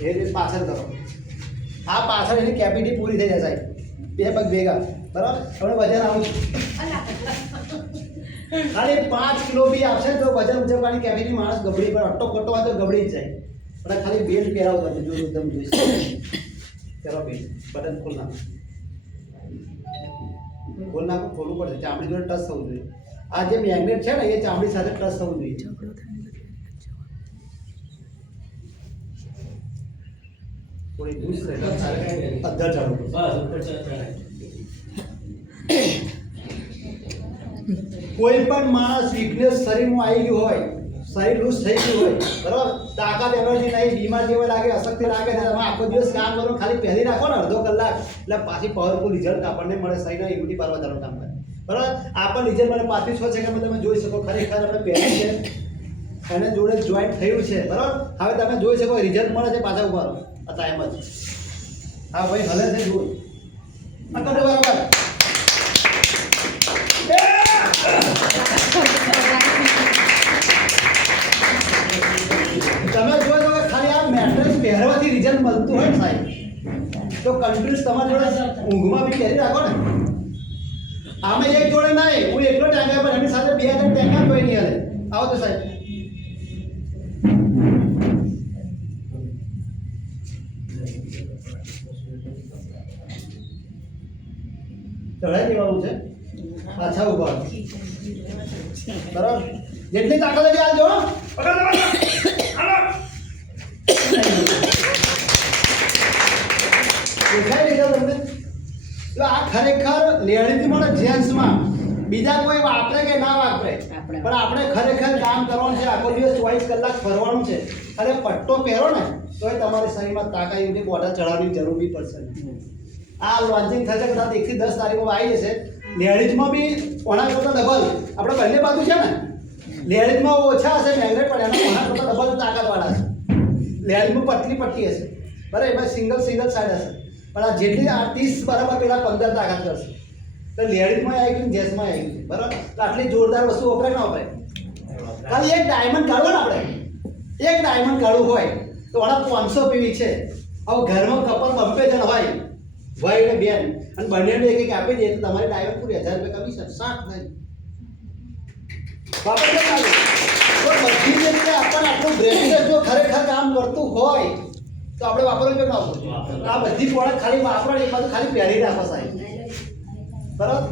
એ રીતે પાછળ કરો. આ પાછળ એની કેપેસિટી પૂરી થઈ જાય સાહેબ. બે પગ ભેગા બરાબર. હવે વજન આવું ખાલી 5 કિલો બી આવશે તો વજન ઉચકવાની કેપેસિટી માણસ ગબડી પર અટ્ટો કટ્ટો હોય તો ગબડી જ જાય. પણ ખાલી બેલ્ટ પહેરાવો તમે જો એકદમ જોઈ પહેરો બેલ્ટ બટન ખોલ નાખો. ખોલ નાખો. ખોલવું પડે. ચામડી જોડે ટચ થવું જોઈએ. આ જે મેગ્નેટ છે ને એ ચામડી સાથે ટચ થવું જોઈએ. થોડી દૂર અધર ચાલુ કોઈ પણ માણસ વીકનેસ શરીરમાં આવી ગયું હોય, શરીર લૂઝ થઈ ગયું હોય બરાબર, તાકાત એનર્જી નહીં, બીમાર જેવા લાગે, અશક્તિ લાગે, તમે આખો દિવસ કામ કરો ખાલી પહેરી રાખો ને અડધો કલાક એટલે પાછી પાવરફુલ રિઝલ્ટ આપણને મળે. શરીરના ઇમ્યુનિટી પાવર વધારવાનું કામ કરે બરાબર. આપણને રિઝલ્ટ મળે 5 થી 6 સેકન્ડમાં તમે જોઈ શકો ખરેખર આપણે પહેરી છે એને જોડે જોઈન્ટ થયું છે બરાબર. હવે તમે જોઈ શકો રિઝલ્ટ મળે છે. પાછા ઉભા રહો આ ટાઈમ જ. હા ભાઈ હલે છે જુઓ આ તો બરાબર. તમે જોયો કે ખાલી આ મેટ્રેસ પહેરવાથી રિઝલ્ટ મળતું હોય ને સાહેબ તો કન્ફ્યુઝ તમારી જોડે ઊંઘમાં બી પહેરી રાખો ને. આમે એક જોડે નહીં, હું એકલો ટાંગ્યા પર એની સાથે 2 જણ ટાંગ્યા કોઈ નહીં હલે. આવો તો સાહેબ ચડાઈ દેવાનું છે. પાછા ઉભા બરાબર. જેટલી તાકાત હતી આલજો. દેખાય નહીં તમને? તો આ ખરેખર લેડીઝ મળે જેન્ટ્સમાં. બીજા કોઈ વાપરે કે ના વાપરે પણ આપણે ખરેખર કામ કરવાનું છે. આખો દિવસ 24 કલાક ફરવાનું છે. અને પટ્ટો પહેરો ને તો એ તમારા શરીરમાં તાકાત એવી બોર્ડર ચડાવવાની જરૂર બી પડશે. આ લોન્ચિંગ થશે કદાચ 1 થી 10 તારીખમાં આવી જશે. લેડીઝમાં બી ઓના કરતાં ડબલ આપણે બંને બાજુ છે ને. લેડીઝમાં ઓછા હશે મેગ્નેટ પણ એના ઓના કરતાં ડબલ તાકાતવાળા હશે. લેડીઝમાં પતલી પટ્ટી હશે બરાબર. એમાં સિંગલ સાઈડ હશે પણ આ જેટલી 30 બરાબર પેલા 15 તાકાત કરશે. તો લેડીઝમાં આવી ગયું જેન્ટ્સમાં આવી ગયું બરાબર. તો આટલી જોરદાર વસ્તુ વપરાય ના વપરાય. ખાલી એક ડાયમંડ કાઢો ને આપણે, એક ડાયમંડ કાઢવું હોય તો ઓના 500 પીવી છે. હવે ઘરમાં કપલ બમ્પે જણ હોય ભાઈ ને બેન અને બંનેને એક આપી દે તો તમારી ડાયમંડ પૂરી 1000 રૂપિયા કમિશન 60 થાય. બાપા તો બધી જ રીતે આપણને આપણું બ્રેન જો ખરેખર કામ કરતું હોય તો આપણે વાપરવું જ ના પડે. આ બધી પ્રોડક્ટ ખાલી વાપરો એક બાજુ ખાલી પહેરી રાખો સાહેબ બરાબર.